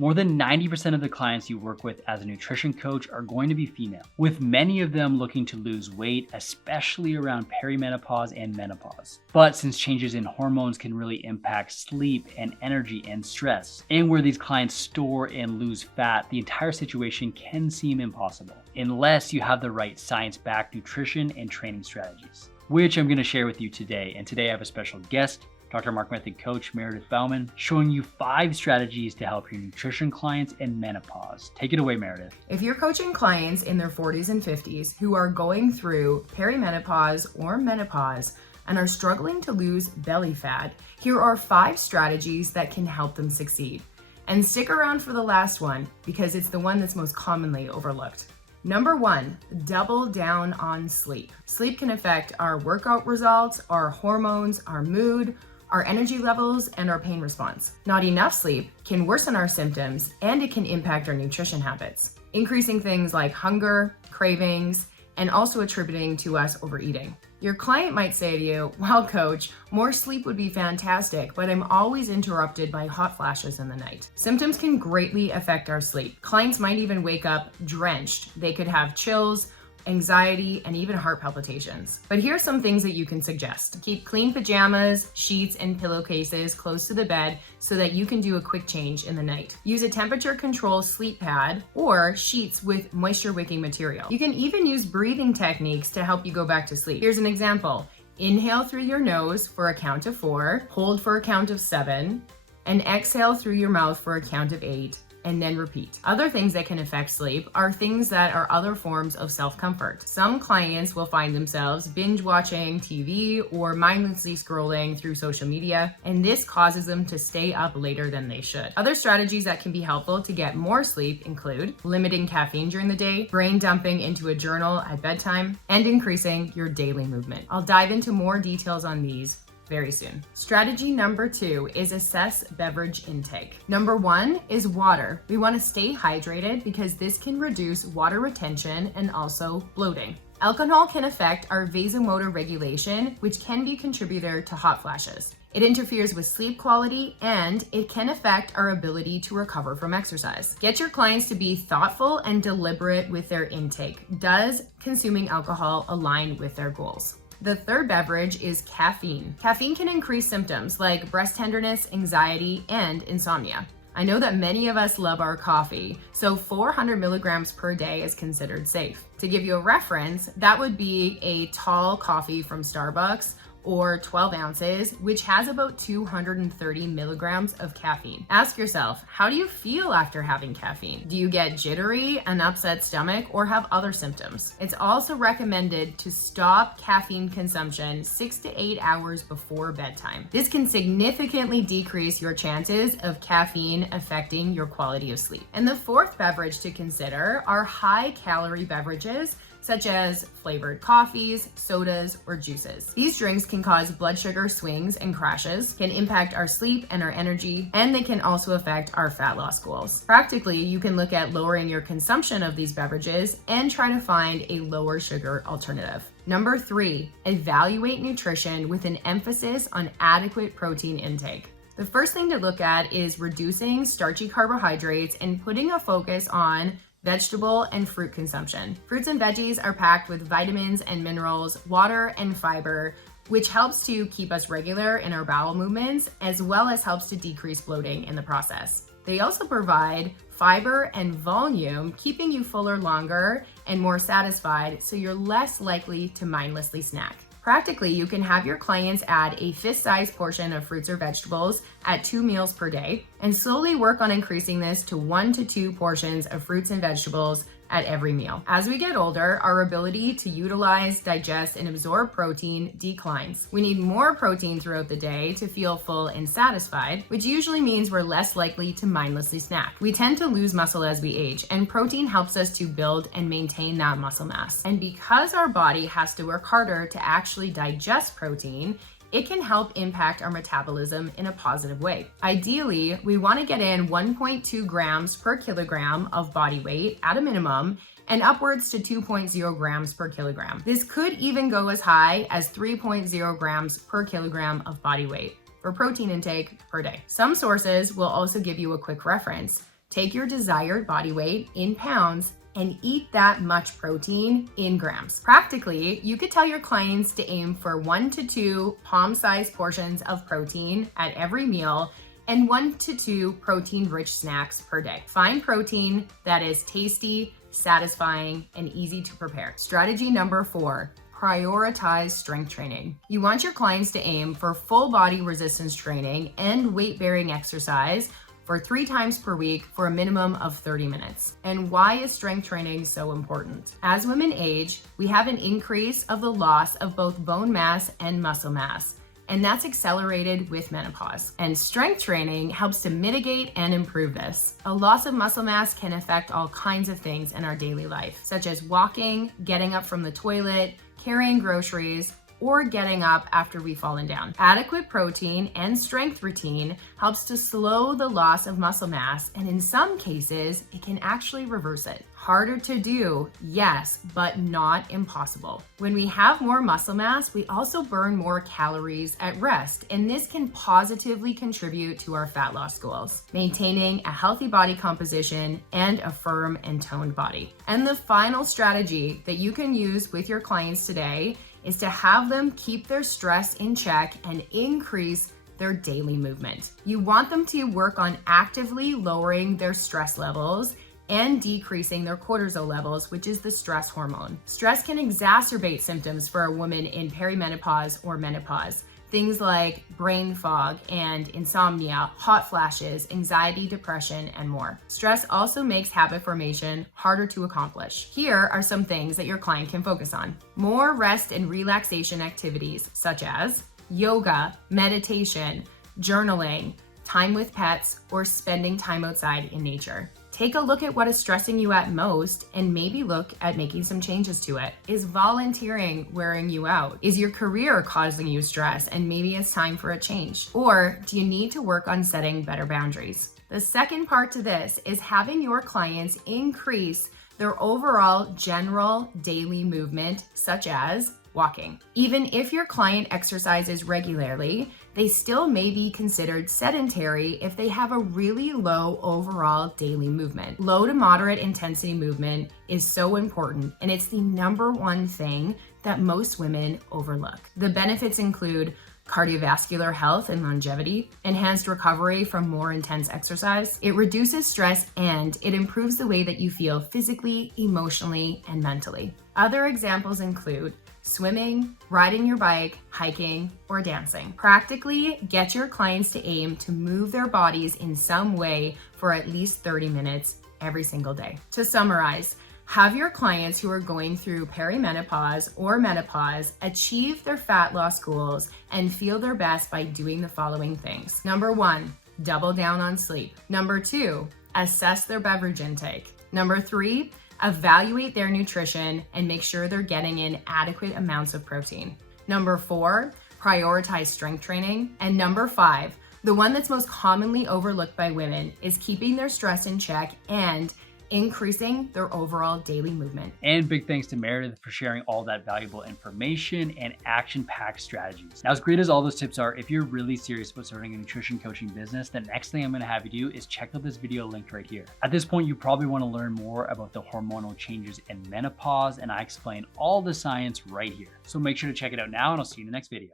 More than 90% of the clients you work with as a nutrition coach are going to be female, with many of them looking to lose weight, especially around perimenopause and menopause. But since changes in hormones can really impact sleep and energy and stress, and where these clients store and lose fat, the entire situation can seem impossible unless you have the right science-backed nutrition and training strategies, which I'm going to share with you today. And today I have a special guest, Dr. Mark Method Coach Meredith Bauman, showing you 5 strategies to help your nutrition clients in menopause. Take it away, Meredith. If you're coaching clients in their 40s and 50s who are going through perimenopause or menopause and are struggling to lose belly fat, here are 5 strategies that can help them succeed. And stick around for the last one because it's the one that's most commonly overlooked. Number 1, double down on sleep. Sleep can affect our workout results, our hormones, our mood, our energy levels, and our pain response. Not enough sleep can worsen our symptoms, and it can impact our nutrition habits, increasing things like hunger, cravings, and also attributing to us overeating. Your client might say to you, "Well, coach, more sleep would be fantastic, but I'm always interrupted by hot flashes in the night." Symptoms can greatly affect our sleep. Clients might even wake up drenched. They could have chills, anxiety, and even heart palpitations. But here's some things that you can suggest. Keep clean pajamas, sheets, and pillowcases close to the bed so that you can do a quick change in the night. Use a temperature control sleep pad or sheets with moisture wicking material. You can even use breathing techniques to help you go back to sleep. Here's an example. Inhale through your nose for a count of 4, hold for a count of 7, and exhale through your mouth for a count of 8. And then repeat. Other things that can affect sleep are things that are other forms of self-comfort. Some clients will find themselves binge watching TV or mindlessly scrolling through social media, and this causes them to stay up later than they should. Other strategies that can be helpful to get more sleep include limiting caffeine during the day, brain dumping into a journal at bedtime, and increasing your daily movement. I'll dive into more details on these very soon. Strategy number 2 is assess beverage intake. Number 1 is water. We want to stay hydrated because this can reduce water retention and also bloating. Alcohol can affect our vasomotor regulation, which can be a contributor to hot flashes. It interferes with sleep quality and it can affect our ability to recover from exercise. Get your clients to be thoughtful and deliberate with their intake. Does consuming alcohol align with their goals? The third beverage is caffeine. Caffeine can increase symptoms like breast tenderness, anxiety, and insomnia. I know that many of us love our coffee, so 400 milligrams per day is considered safe. To give you a reference, that would be a tall coffee from Starbucks or 12 ounces, which has about 230 milligrams of caffeine. Ask yourself, how do you feel after having caffeine? Do you get jittery, an upset stomach, or have other symptoms? It's also recommended to stop caffeine consumption 6 to 8 hours before bedtime. This can significantly decrease your chances of caffeine affecting your quality of sleep. And the fourth beverage to consider are high-calorie beverages such as flavored coffees, sodas, or juices. These drinks can cause blood sugar swings and crashes, can impact our sleep and our energy, and they can also affect our fat loss goals. Practically, you can look at lowering your consumption of these beverages and try to find a lower sugar alternative. Number 3, evaluate nutrition with an emphasis on adequate protein intake. The first thing to look at is reducing starchy carbohydrates and putting a focus on vegetable and fruit consumption. Fruits and veggies are packed with vitamins and minerals, water and fiber, which helps to keep us regular in our bowel movements, as well as helps to decrease bloating in the process. They also provide fiber and volume, keeping you fuller longer and more satisfied, so you're less likely to mindlessly snack. Practically, you can have your clients add a fist-sized portion of fruits or vegetables at 2 meals per day and slowly work on increasing this to 1 to 2 portions of fruits and vegetables at every meal. As we get older, our ability to utilize, digest, and absorb protein declines. We need more protein throughout the day to feel full and satisfied, which usually means we're less likely to mindlessly snack. We tend to lose muscle as we age, and protein helps us to build and maintain that muscle mass. And because our body has to work harder to actually digest protein, it can help impact our metabolism in a positive way. Ideally, we want to get in 1.2 grams per kilogram of body weight at a minimum and upwards to 2.0 grams per kilogram. This could even go as high as 3.0 grams per kilogram of body weight for protein intake per day. Some sources will also give you a quick reference. Take your desired body weight in pounds and eat that much protein in grams. Practically, you could tell your clients to aim for 1 to 2 palm-sized portions of protein at every meal and 1 to 2 protein-rich snacks per day. Find protein that is tasty, satisfying, and easy to prepare. Strategy number 4. Prioritize strength training. You want your clients to aim for full body resistance training and weight-bearing exercise for 3 times per week for a minimum of 30 minutes. And why is strength training so important? As women age, we have an increase of the loss of both bone mass and muscle mass, and that's accelerated with menopause. And strength training helps to mitigate and improve this. A loss of muscle mass can affect all kinds of things in our daily life, such as walking, getting up from the toilet, carrying groceries, or getting up after we've fallen down. Adequate protein and strength routine helps to slow the loss of muscle mass, and in some cases, it can actually reverse it. Harder to do, yes, but not impossible. When we have more muscle mass, we also burn more calories at rest, and this can positively contribute to our fat loss goals, maintaining a healthy body composition and a firm and toned body. And the final strategy that you can use with your clients today is to have them keep their stress in check and increase their daily movement. You want them to work on actively lowering their stress levels and decreasing their cortisol levels, which is the stress hormone. Stress can exacerbate symptoms for a woman in perimenopause or menopause. Things like brain fog and insomnia, hot flashes, anxiety, depression, and more. Stress also makes habit formation harder to accomplish. Here are some things that your client can focus on. More rest and relaxation activities such as yoga, meditation, journaling, time with pets, or spending time outside in nature. Take a look at what is stressing you out most and maybe look at making some changes to it. Is volunteering wearing you out? Is your career causing you stress and maybe it's time for a change? Or do you need to work on setting better boundaries? The second part to this is having your clients increase their overall general daily movement, such as walking. Even if your client exercises regularly, they still may be considered sedentary if they have a really low overall daily movement. Low to moderate intensity movement is so important, and it's the number one thing that most women overlook. The benefits include cardiovascular health and longevity, enhanced recovery from more intense exercise. It reduces stress and it improves the way that you feel physically, emotionally, and mentally. Other examples include swimming, riding your bike, hiking, or dancing. Practically get your clients to aim to move their bodies in some way for at least 30 minutes every single day. To summarize, have your clients who are going through perimenopause or menopause achieve their fat loss goals and feel their best by doing the following things. Number 1, double down on sleep. Number 2, assess their beverage intake. Number 3, evaluate their nutrition and make sure they're getting in adequate amounts of protein. Number 4, prioritize strength training. And number 5, the one that's most commonly overlooked by women, is keeping their stress in check and increasing their overall daily movement. And big thanks to Meredith for sharing all that valuable information and action-packed strategies. Now, as great as all those tips are, if you're really serious about starting a nutrition coaching business, the next thing I'm going to have you do is check out this video linked right here. At this point, you probably want to learn more about the hormonal changes in menopause, and I explain all the science right here. So make sure to check it out now, and I'll see you in the next video.